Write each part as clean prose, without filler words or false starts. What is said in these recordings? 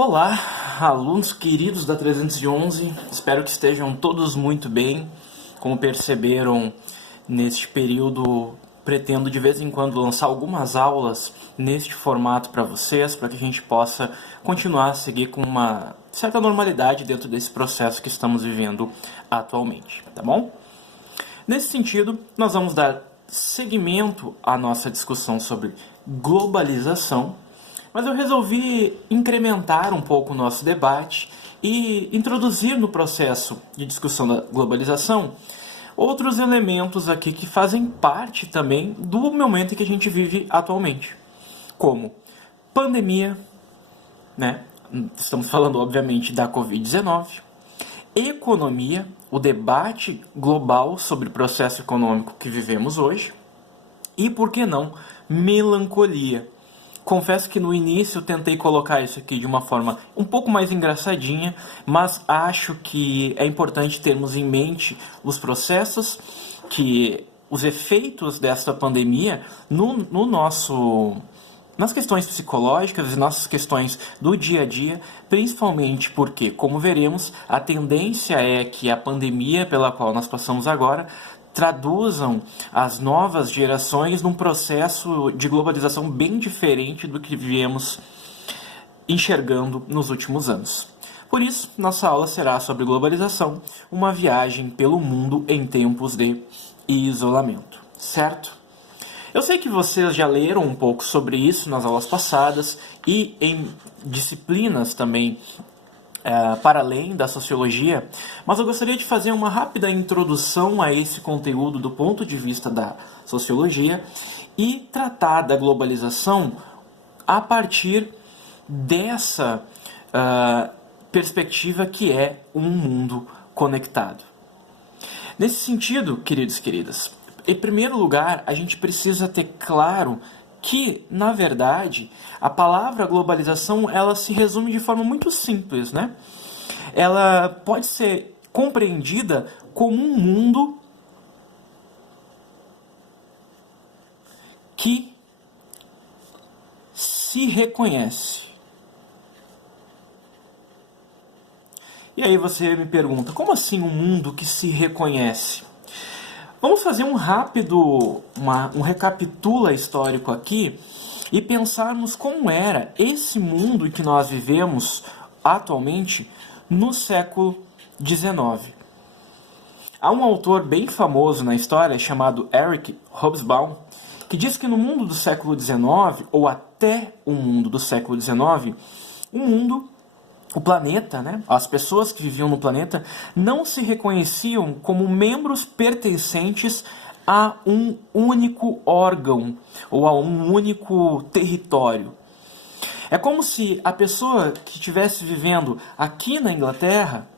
Olá, alunos queridos da 311, espero que estejam todos muito bem. Como perceberam, neste período pretendo de vez em quando lançar algumas aulas neste formato para vocês, para que a gente possa continuar a seguir com uma certa normalidade dentro desse processo que estamos vivendo atualmente, tá bom? Nesse sentido, nós vamos dar seguimento à nossa discussão sobre globalização, mas eu resolvi incrementar um pouco o nosso debate e introduzir no processo de discussão da globalização outros elementos aqui que fazem parte também do momento em que a gente vive atualmente, como pandemia, né? Estamos falando obviamente da Covid-19, economia, o debate global sobre o processo econômico que vivemos hoje, e, por que não, melancolia. Confesso que no início eu tentei colocar isso aqui de uma forma um pouco mais engraçadinha, mas acho que é importante termos em mente os processos, os efeitos desta pandemia nas questões psicológicas e nossas questões do dia a dia, principalmente porque, como veremos, a tendência é que a pandemia pela qual nós passamos agora traduzam as novas gerações num processo de globalização bem diferente do que viemos enxergando nos últimos anos. Por isso, nossa aula será sobre globalização, uma viagem pelo mundo em tempos de isolamento, certo? Eu sei que vocês já leram um pouco sobre isso nas aulas passadas e em disciplinas também para além da sociologia, mas eu gostaria de fazer uma rápida introdução a esse conteúdo do ponto de vista da sociologia e tratar da globalização a partir dessa perspectiva que é um mundo conectado. Nesse sentido, queridos e queridas, em primeiro lugar, a gente precisa ter claro que, na verdade, a palavra globalização ela se resume de forma muito simples, né? Ela pode ser compreendida como um mundo que se reconhece. E aí você me pergunta, como assim um mundo que se reconhece? Vamos fazer um recapitula histórico aqui e pensarmos como era esse mundo em que nós vivemos atualmente no século XIX. Há um autor bem famoso na história chamado Eric Hobsbawm que diz que no mundo do século XIX, ou até o mundo do século XIX, o planeta, né? As pessoas que viviam no planeta não se reconheciam como membros pertencentes a um único órgão ou a um único território. É como se a pessoa que estivesse vivendo aqui na Inglaterra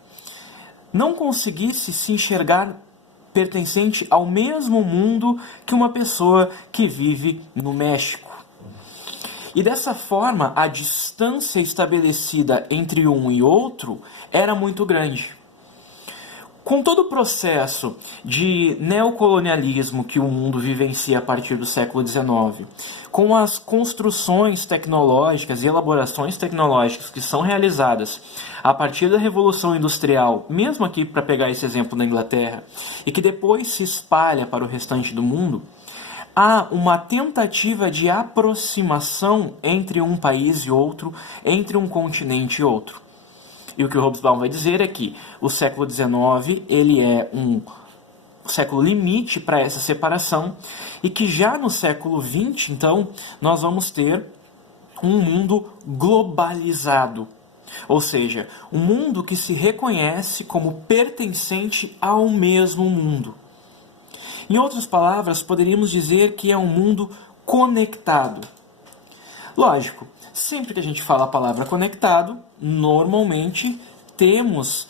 não conseguisse se enxergar pertencente ao mesmo mundo que uma pessoa que vive no México. E dessa forma, a distância estabelecida entre um e outro era muito grande. Com todo o processo de neocolonialismo que o mundo vivencia a partir do século XIX, com as construções tecnológicas e elaborações tecnológicas que são realizadas a partir da Revolução Industrial, mesmo aqui para pegar esse exemplo da Inglaterra, e que depois se espalha para o restante do mundo, há uma tentativa de aproximação entre um país e outro, entre um continente e outro. E o que o Hobsbawm vai dizer é que o século XIX ele é um século limite para essa separação e que já no século XX, então, nós vamos ter um mundo globalizado. Ou seja, um mundo que se reconhece como pertencente ao mesmo mundo. Em outras palavras, poderíamos dizer que é um mundo conectado. Lógico, sempre que a gente fala a palavra conectado, normalmente temos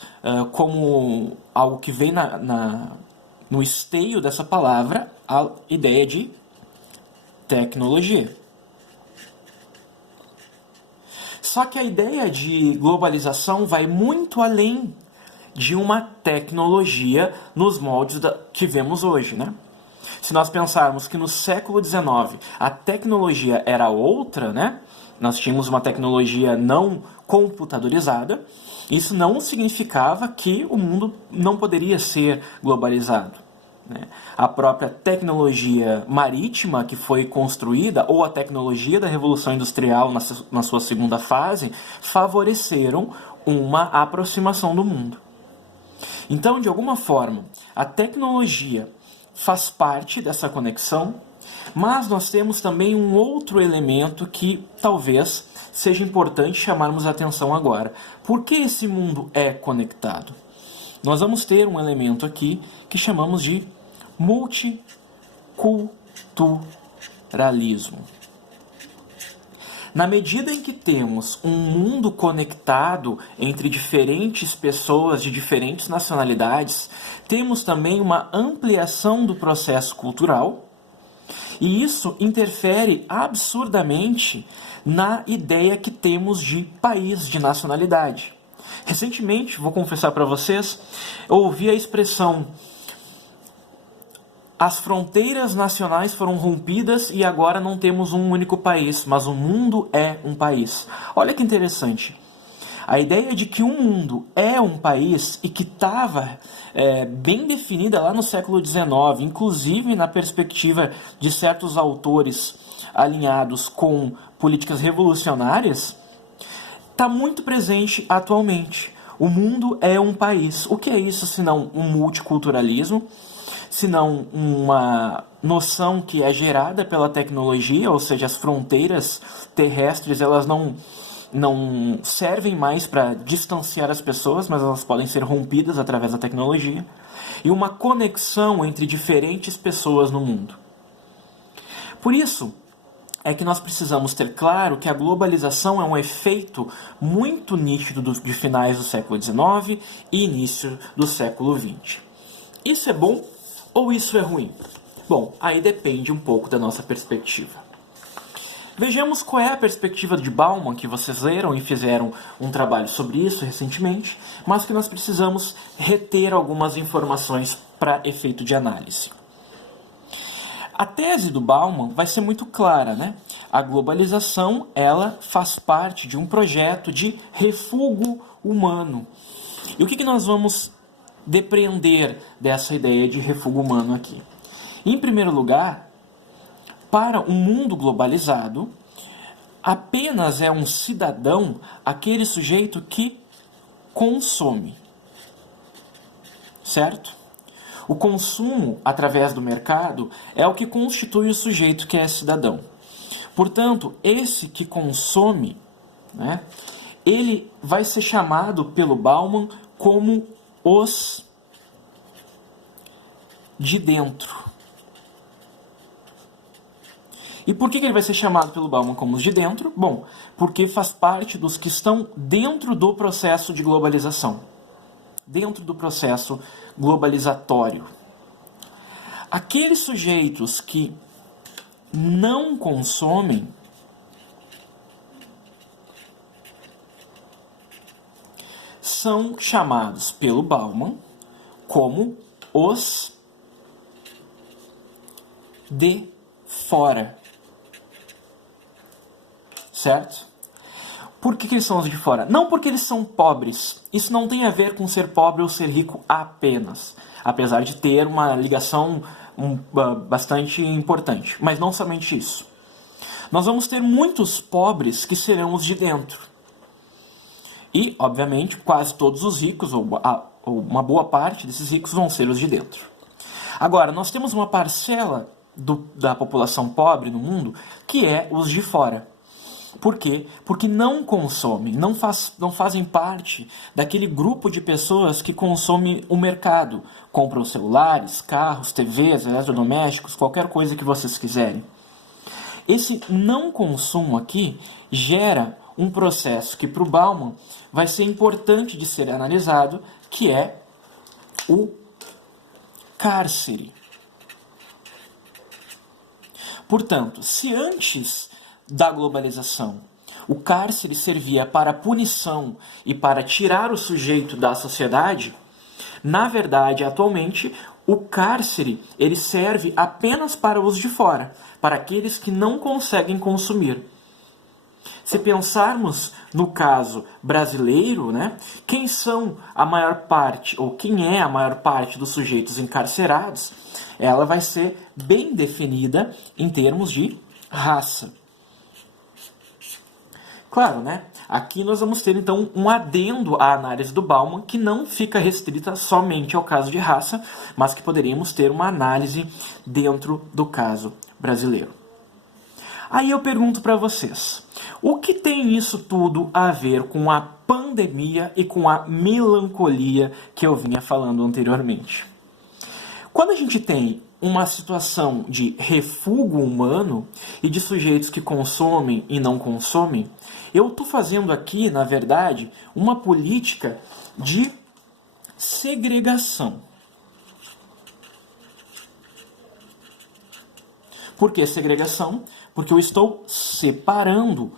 como algo que vem no esteio dessa palavra a ideia de tecnologia. Só que a ideia de globalização vai muito além de uma tecnologia nos moldes que vemos hoje, né? Se nós pensarmos que no século XIX a tecnologia era outra, né? nós tínhamos uma tecnologia não computadorizada, isso não significava que o mundo não poderia ser globalizado. A própria tecnologia marítima que foi construída, ou a tecnologia da Revolução Industrial na sua segunda fase, favoreceram uma aproximação do mundo. Então, de alguma forma, a tecnologia faz parte dessa conexão, mas nós temos também um outro elemento que talvez seja importante chamarmos a atenção agora. Por que esse mundo é conectado? Nós vamos ter um elemento aqui que chamamos de multiculturalismo. Na medida em que temos um mundo conectado entre diferentes pessoas de diferentes nacionalidades, temos também uma ampliação do processo cultural, e isso interfere absurdamente na ideia que temos de país, de nacionalidade. Recentemente, vou confessar para vocês, eu ouvi a expressão: as fronteiras nacionais foram rompidas e agora não temos um único país, mas o mundo é um país. Olha que interessante. A ideia de que o mundo é um país e que estava bem definida lá no século XIX, inclusive na perspectiva de certos autores alinhados com políticas revolucionárias, está muito presente atualmente. O mundo é um país. O que é isso senão um multiculturalismo? Senão uma noção que é gerada pela tecnologia, ou seja, as fronteiras terrestres elas não servem mais para distanciar as pessoas, mas elas podem ser rompidas através da tecnologia, e uma conexão entre diferentes pessoas no mundo. Por isso é que nós precisamos ter claro que a globalização é um efeito muito nítido de finais do século XIX e início do século XX. Isso é bom ou isso é ruim? Bom, aí depende um pouco da nossa perspectiva. Vejamos qual é a perspectiva de Bauman, que vocês leram e fizeram um trabalho sobre isso recentemente, mas que nós precisamos reter algumas informações para efeito de análise. A tese do Bauman vai ser muito clara, né? A globalização, ela faz parte de um projeto de refúgio humano. E o que nós vamos depreender dessa ideia de refúgio humano aqui? Em primeiro lugar, para um mundo globalizado, apenas é um cidadão aquele sujeito que consome. Certo? O consumo, através do mercado, é o que constitui o sujeito que é cidadão. Portanto, esse que consome, né, ele vai ser chamado pelo Bauman como os de dentro. E por que ele vai ser chamado pelo Bauman como os de dentro? Bom, porque faz parte dos que estão dentro do processo de globalização, dentro do processo globalizatório. Aqueles sujeitos que não consomem são chamados pelo Bauman como os de fora. Certo? Por que eles são os de fora? Não porque eles são pobres. Isso não tem a ver com ser pobre ou ser rico apenas. Apesar de ter uma ligação bastante importante. Mas não somente isso. Nós vamos ter muitos pobres que serão os de dentro. E, obviamente, quase todos os ricos, ou uma boa parte desses ricos, vão ser os de dentro. Agora, nós temos uma parcela da população pobre no mundo que é os de fora. Por quê? Porque não consomem, não fazem parte daquele grupo de pessoas que consomem o mercado. Compram celulares, carros, TVs, eletrodomésticos, qualquer coisa que vocês quiserem. Esse não consumo aqui gera um processo que para o Bauman vai ser importante de ser analisado, que é o cárcere. Portanto, se antes da globalização o cárcere servia para punição e para tirar o sujeito da sociedade, na verdade, atualmente, o cárcere ele serve apenas para os de fora, para aqueles que não conseguem consumir. Se pensarmos no caso brasileiro, né, quem são a maior parte, ou quem é a maior parte dos sujeitos encarcerados, ela vai ser bem definida em termos de raça. Claro, né? Aqui nós vamos ter então um adendo à análise do Bauman que não fica restrita somente ao caso de raça, mas que poderíamos ter uma análise dentro do caso brasileiro. Aí eu pergunto para vocês, o que tem isso tudo a ver com a pandemia e com a melancolia que eu vinha falando anteriormente? Quando a gente tem uma situação de refúgio humano e de sujeitos que consomem e não consomem, eu estou fazendo aqui, na verdade, uma política de segregação. Por que segregação? Porque eu estou separando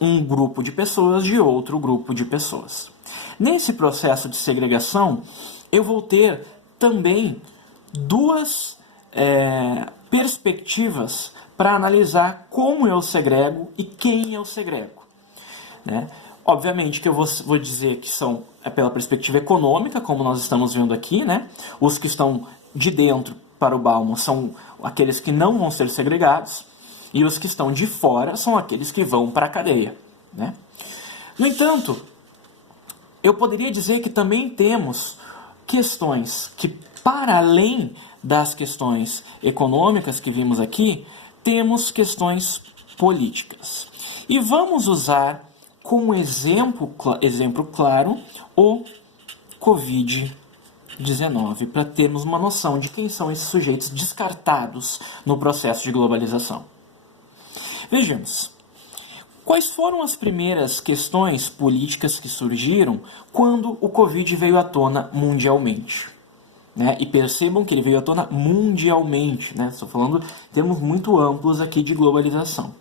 um grupo de pessoas de outro grupo de pessoas. Nesse processo de segregação, eu vou ter também duas perspectivas para analisar como eu segrego e quem eu segrego. Né? Obviamente que eu vou dizer que são pela perspectiva econômica, como nós estamos vendo aqui, né? Os que estão de dentro para o Bauman são aqueles que não vão ser segregados, e os que estão de fora são aqueles que vão para a cadeia. Né? No entanto, eu poderia dizer que também temos questões que, para além das questões econômicas que vimos aqui, temos questões políticas. E vamos usar como exemplo claro o Covid-19, para termos uma noção de quem são esses sujeitos descartados no processo de globalização. Vejamos, quais foram as primeiras questões políticas que surgiram quando o Covid veio à tona mundialmente? Né? E percebam que ele veio à tona mundialmente, né? Estou falando em termos muito amplos aqui de globalização.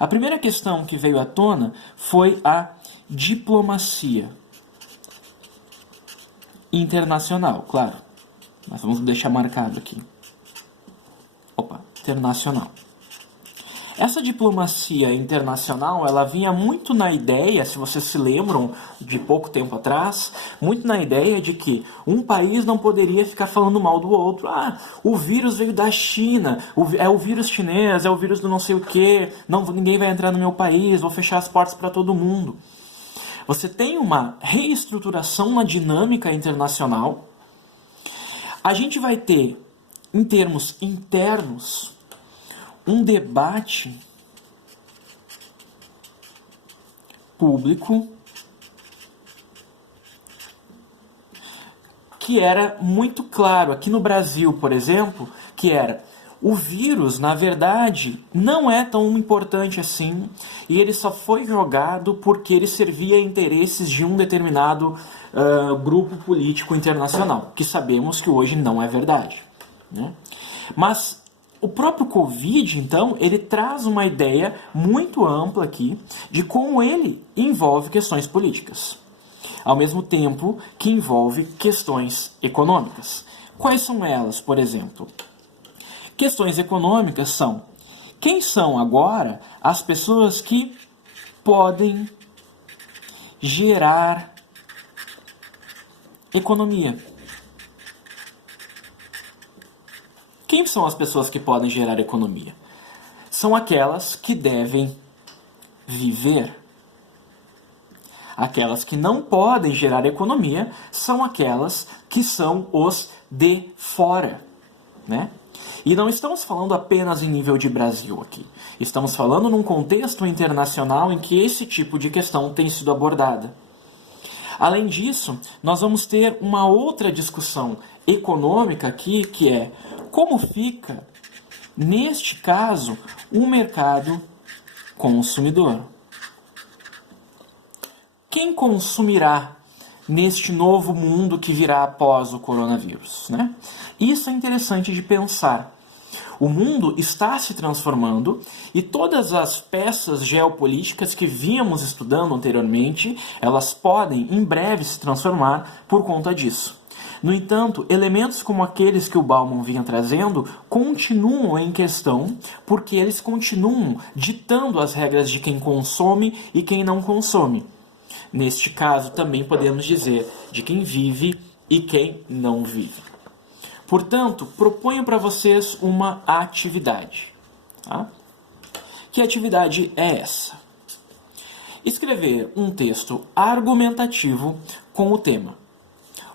A primeira questão que veio à tona foi a diplomacia internacional, claro. Nós vamos deixar marcado aqui. Internacional. Essa diplomacia internacional, ela vinha muito na ideia, se vocês se lembram de pouco tempo atrás, muito na ideia de que um país não poderia ficar falando mal do outro. Ah, o vírus veio da China, é o vírus chinês, é o vírus do não sei o quê, ninguém vai entrar no meu país, vou fechar as portas para todo mundo. Você tem uma reestruturação na dinâmica internacional. A gente vai ter, em termos internos, um debate público que era muito claro aqui no Brasil, por exemplo, que era o vírus, na verdade, não é tão importante assim e ele só foi jogado porque ele servia a interesses de um determinado grupo político internacional, que sabemos que hoje não é verdade. Né? Mas o próprio Covid, então, ele traz uma ideia muito ampla aqui de como ele envolve questões políticas, ao mesmo tempo que envolve questões econômicas. Quais são elas, por exemplo? Questões econômicas são: quem são agora as pessoas que podem gerar economia? Quem são as pessoas que podem gerar economia? São aquelas que devem viver. Aquelas que não podem gerar economia são aquelas que são os de fora, né? E não estamos falando apenas em nível de Brasil aqui. Estamos falando num contexto internacional em que esse tipo de questão tem sido abordada. Além disso, nós vamos ter uma outra discussão econômica aqui, que é como fica, neste caso, o mercado consumidor. Quem consumirá neste novo mundo que virá após o coronavírus? Né? Isso é interessante de pensar. O mundo está se transformando e todas as peças geopolíticas que vínhamos estudando anteriormente, elas podem em breve se transformar por conta disso. No entanto, elementos como aqueles que o Bauman vinha trazendo continuam em questão, porque eles continuam ditando as regras de quem consome e quem não consome. Neste caso, também podemos dizer de quem vive e quem não vive. Portanto, proponho para vocês uma atividade. Tá? Que atividade é essa? Escrever um texto argumentativo com o tema: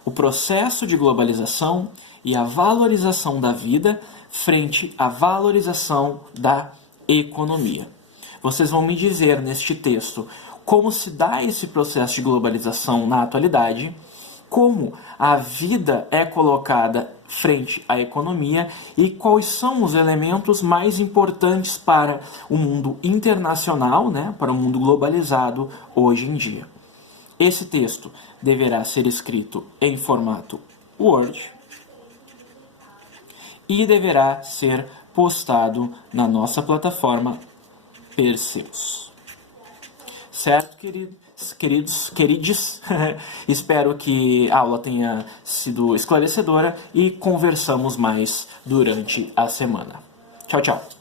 o processo de globalização e a valorização da vida frente à valorização da economia. Vocês vão me dizer neste texto como se dá esse processo de globalização na atualidade, como a vida é colocada frente à economia e quais são os elementos mais importantes para o mundo internacional, né, para o mundo globalizado hoje em dia. Esse texto deverá ser escrito em formato Word e deverá ser postado na nossa plataforma Perseus. Certo, queridos? Espero que a aula tenha sido esclarecedora e conversamos mais durante a semana. Tchau, tchau.